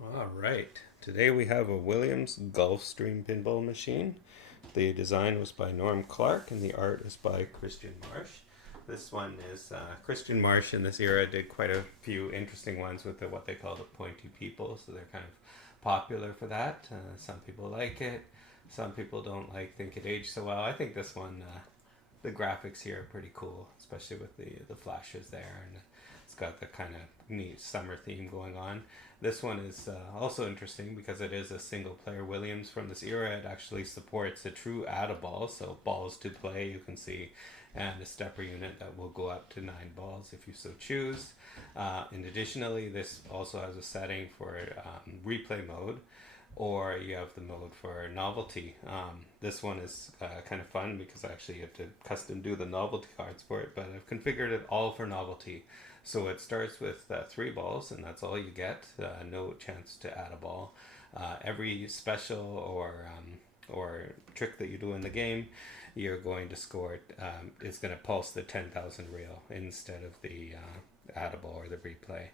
All right. Today we have a Williams Gulfstream pinball machine. The design was by Norm Clark and the art is by Christian Marsh. This one is Christian Marsh in this era did quite a few interesting ones with what they call the pointy people, so they're kind of popular for that. Some people like it, some people don't think it aged so well. I think this one, the graphics here are pretty cool, especially with the flashes there, and it's got the kind of neat summer theme going on. This one is also interesting because it is a single player Williams from this era. It actually supports a true add-a-ball, so balls to play you can see, and a stepper unit that will go up to 9 balls if you so choose. And additionally, this also has a setting for replay mode, or you have the mode for novelty. This one is kind of fun because actually you have to custom do the novelty cards for it, but I've configured it all for novelty. So it starts with 3 balls, and that's all you get. No chance to add a ball. Every special or trick that you do in the game, you're going to score. It's going to pulse the 10,000 reel instead of the add a ball or the replay.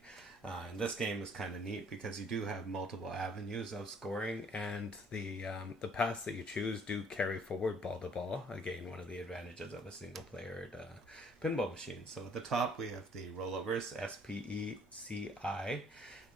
And this game is kind of neat because you do have multiple avenues of scoring, and the paths that you choose do carry forward ball to ball. Again, one of the advantages of a single player pinball machine. So at the top we have the rollovers, SPECI,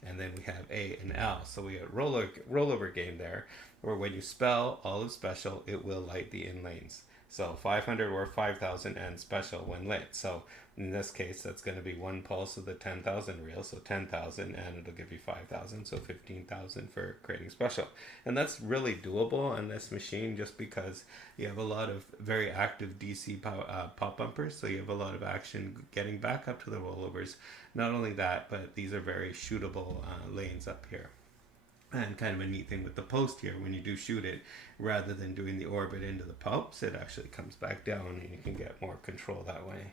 and then we have A and L. So we have rollover game there, where when you spell olive special, it will light the in lanes. So 500 or 5,000 and special when lit. So in this case, that's going to be 1 pulse of the 10,000 reel, so 10,000, and it'll give you 5,000, so 15,000 for creating special. And that's really doable on this machine just because you have a lot of very active DC pop bumpers, so you have a lot of action getting back up to the rollovers. Not only that, but these are very shootable lanes up here. And kind of a neat thing with the post here, when you do shoot it, rather than doing the orbit into the pulps, it actually comes back down and you can get more control that way.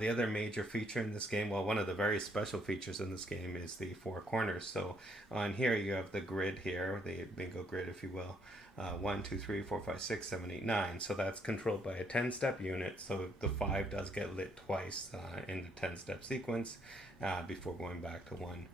The other major feature in this game, well, one of the very special features in this game is the 4 corners. So on here you have the grid here, the bingo grid if you will. 1, 2, 3, 4, 5, 6, 7, 8, 9. So that's controlled by a 10-step unit. So the 5 does get lit twice in the 10-step sequence before going back to 1.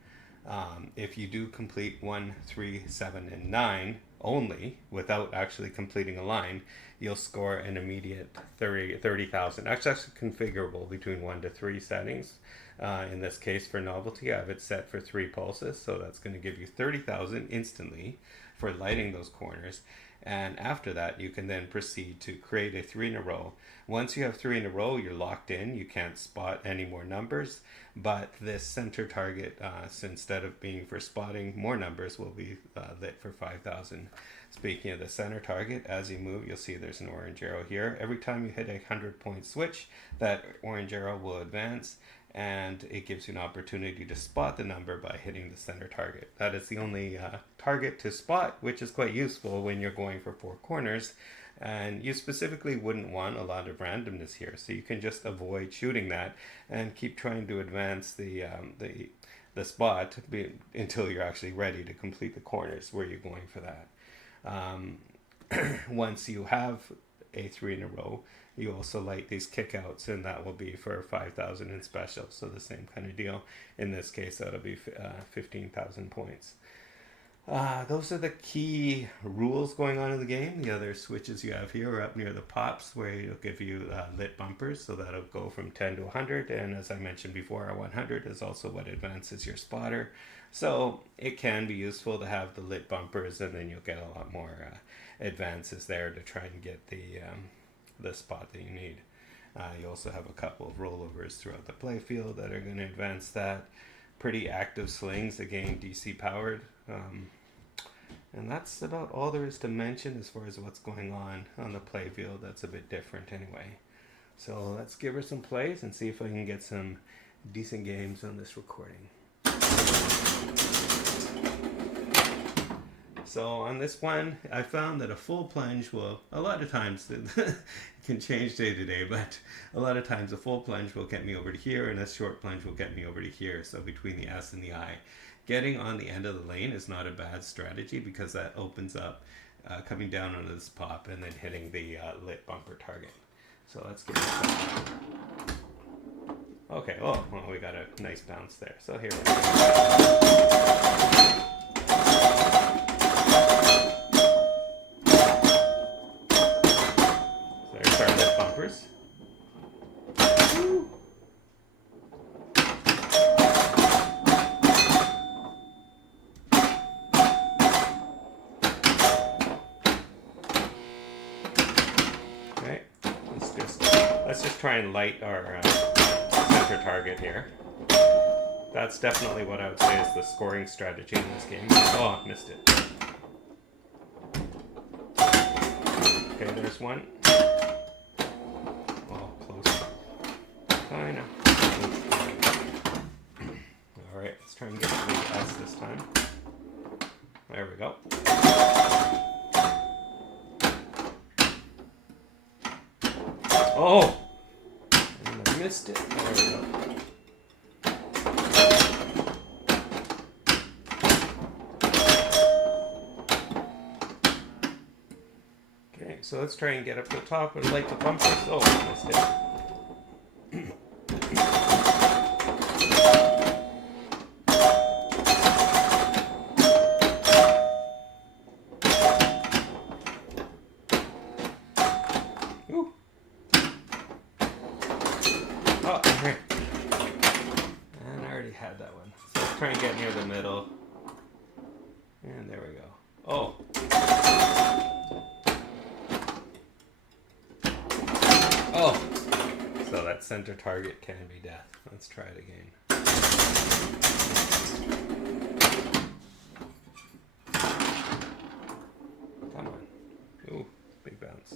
If you do complete 1, 3, 7, and 9 only without actually completing a line, you'll score an immediate 30,000. Actually configurable between 1 to 3 settings. In this case, for novelty, I have it set for 3 pulses, so that's going to give you 30,000 instantly for lighting those corners. And after that, you can then proceed to create a 3 in a row. Once you have 3 in a row, you're locked in. You can't spot any more numbers. But this center target, instead of being for spotting more numbers, will be lit for 5,000. Speaking of the center target, as you move, you'll see there's an orange arrow here. Every time you hit a 100-point switch, that orange arrow will advance, and it gives you an opportunity to spot the number by hitting the center target. That is the only target to spot, which is quite useful when you're going for 4 corners. And you specifically wouldn't want a lot of randomness here, so you can just avoid shooting that and keep trying to advance the spot until you're actually ready to complete the corners where you're going for that. Once you have a 3 in a row, you also light these kickouts, and that will be for 5,000 in special. So the same kind of deal. In this case, that'll be 15,000 points. Those are the key rules going on in the game. The other switches you have here are up near the pops, where it'll give you lit bumpers, so that'll go from 10 to 100. And as I mentioned before, our 100 is also what advances your spotter. So it can be useful to have the lit bumpers, and then you'll get a lot more advances there to try and get the spot that you need. You also have a couple of rollovers throughout the playfield that are going to advance that. Pretty active slings, again DC powered. And that's about all there is to mention as far as what's going on the playfield. That's a bit different anyway. So let's give her some plays and see if I can get some decent games on this recording. So on this one, I found that a full plunge will, a lot of times, it can change day to day, but a lot of times a full plunge will get me over to here, and a short plunge will get me over to here, so between the S and the I. Getting on the end of the lane is not a bad strategy because that opens up coming down onto this pop and then hitting the lit bumper target. So let's get started. Okay, oh, well, we got a nice bounce there. So here we go. let's just try and light our center target here. That's definitely what I would say is the scoring strategy in this game. Oh, I missed it. Okay, there's one. Oh, close. I know. Alright, let's try and get to the S this time. There we go. Oh! And I missed it. There we go. Okay, so let's try and get up to the top and light the bumpers. Oh, I missed it. Ooh. Oh, here. And I already had that one. So let's try and get near the middle. And there we go. Oh. Oh. So that center target can be death. Let's try it again. Come on. Ooh, big bounce.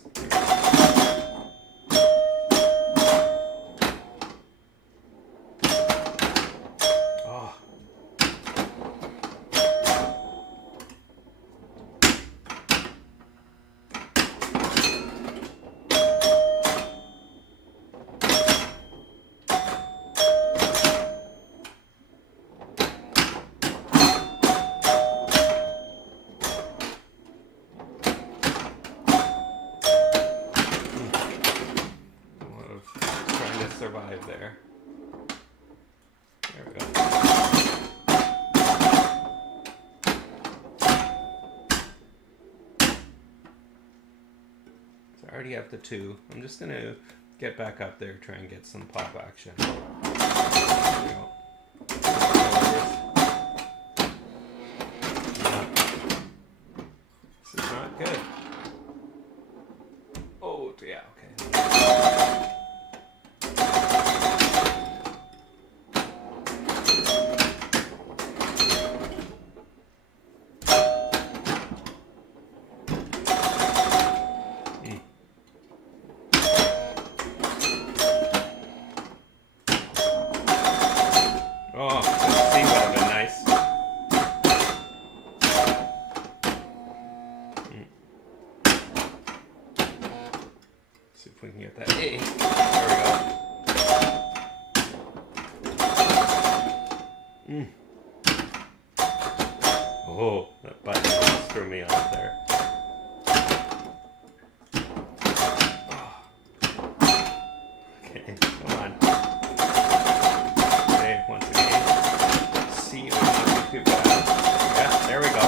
Oh. Survive there. There we go. So I already have the 2. I'm just going to get back up there, try and get some pop action. There we go. This is not good. Oh, yeah, okay. Oh, let's see, would have been nice. See if we can get that A. There we go. Oh, that button almost threw me off there. Oh. Okay, come on. Okay, once again. C would not be too bad. Yeah, there we go.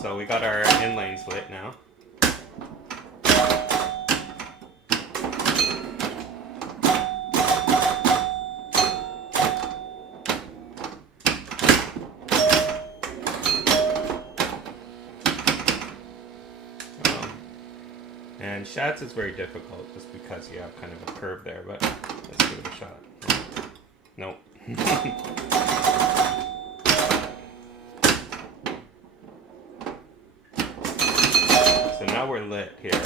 So we got our in lanes lit now. And Shats is very difficult just because you have kind of a curve there, but let's give it a shot. Nope. So now we're lit here.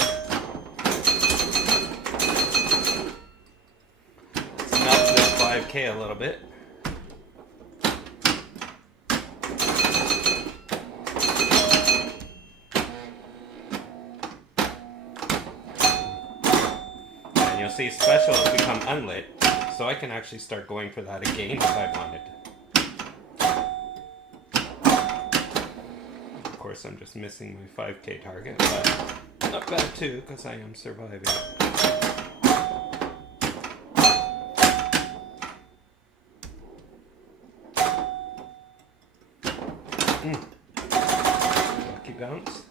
Let's melt this 5K a little bit. You'll see special has become unlit, so I can actually start going for that again if I wanted. Of course, I'm just missing my 5K target, but not bad too, because I am surviving. Lucky bounce.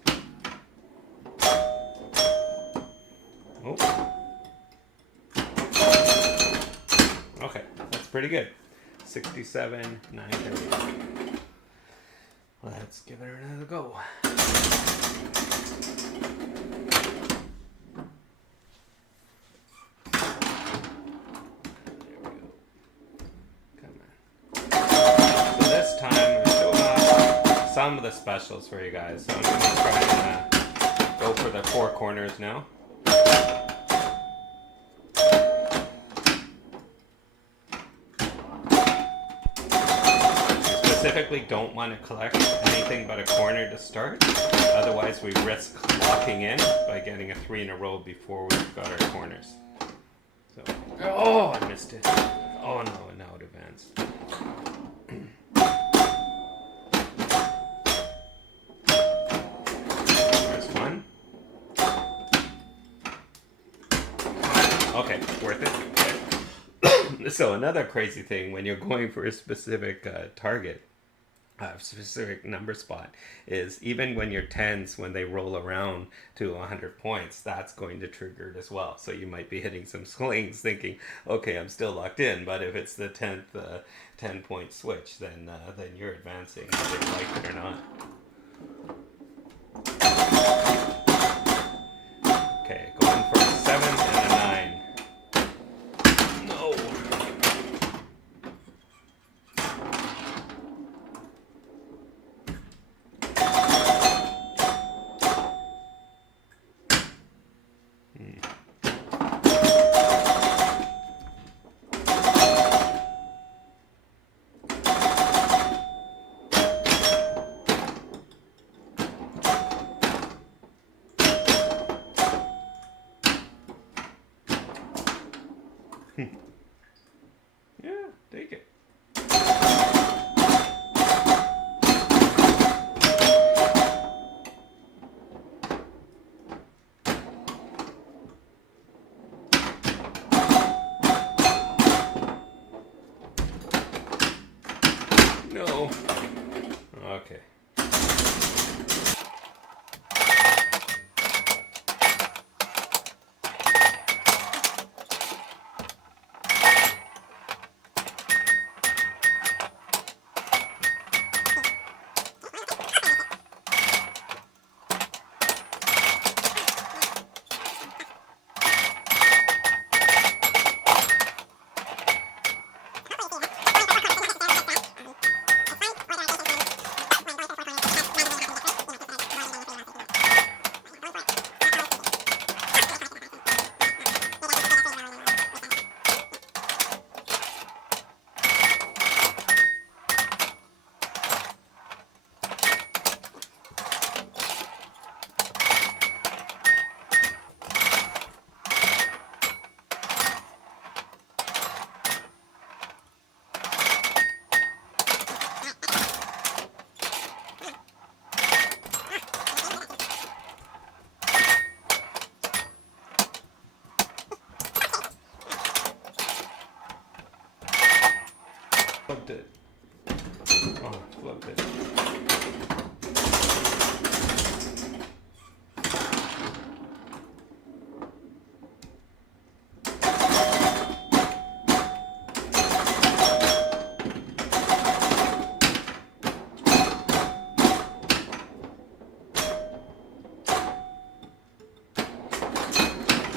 Oh. Okay, that's pretty good. 67, 930. Let's give it another go. the specials for you guys. So I'm going to try and go for the 4 corners now. Specifically don't want to collect anything but a corner to start, otherwise we risk locking in by getting a 3 in a row before we've got our corners. So, oh, I missed it. Oh no, and now it advanced. There's one. Okay, worth it. Okay. So another crazy thing when you're going for a specific target, specific number spot, is even when your 10s, when they roll around to 100 points, that's going to trigger it as well. So you might be hitting some swings thinking, okay, I'm still locked in, but if it's the 10th 10-point switch, then you're advancing, whether you like it or not. Okay, going for a 7 and a 9. No. Yeah, take it. No. Okay. Flipped it. Oh, flipped it.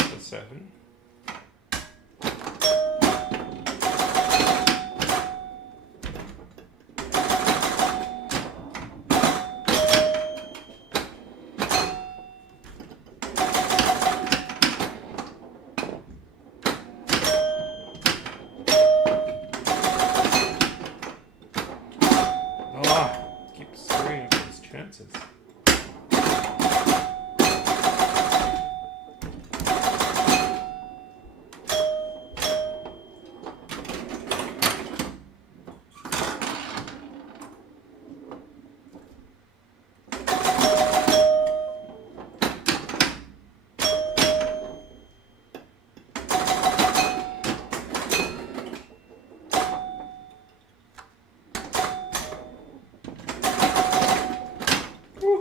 That's 7. Keeps screwing for his chances. Woo.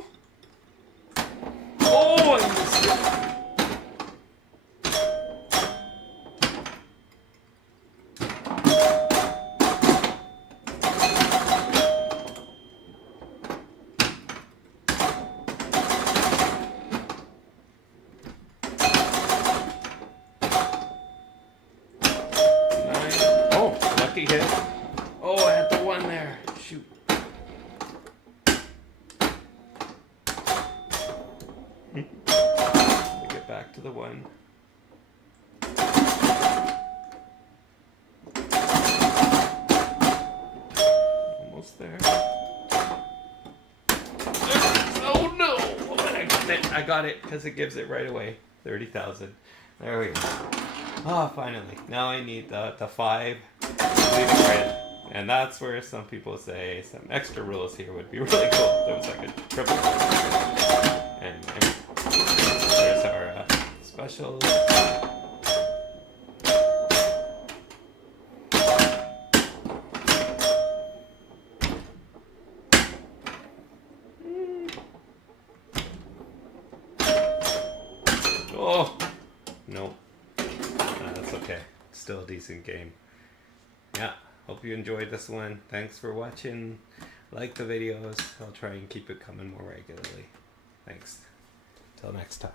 back to the 1. Almost there. Oh no! Oh, I got it because it gives it right away. 30,000. There we go. Oh, finally. Now I need the 5 leaving grid. And that's where some people say some extra rules here would be really cool. There was like a triple. And there's our special. Oh! Nope. That's okay. Still a decent game. Yeah. Hope you enjoyed this one. Thanks for watching. Like the videos. I'll try and keep it coming more regularly. Thanks. Till next time.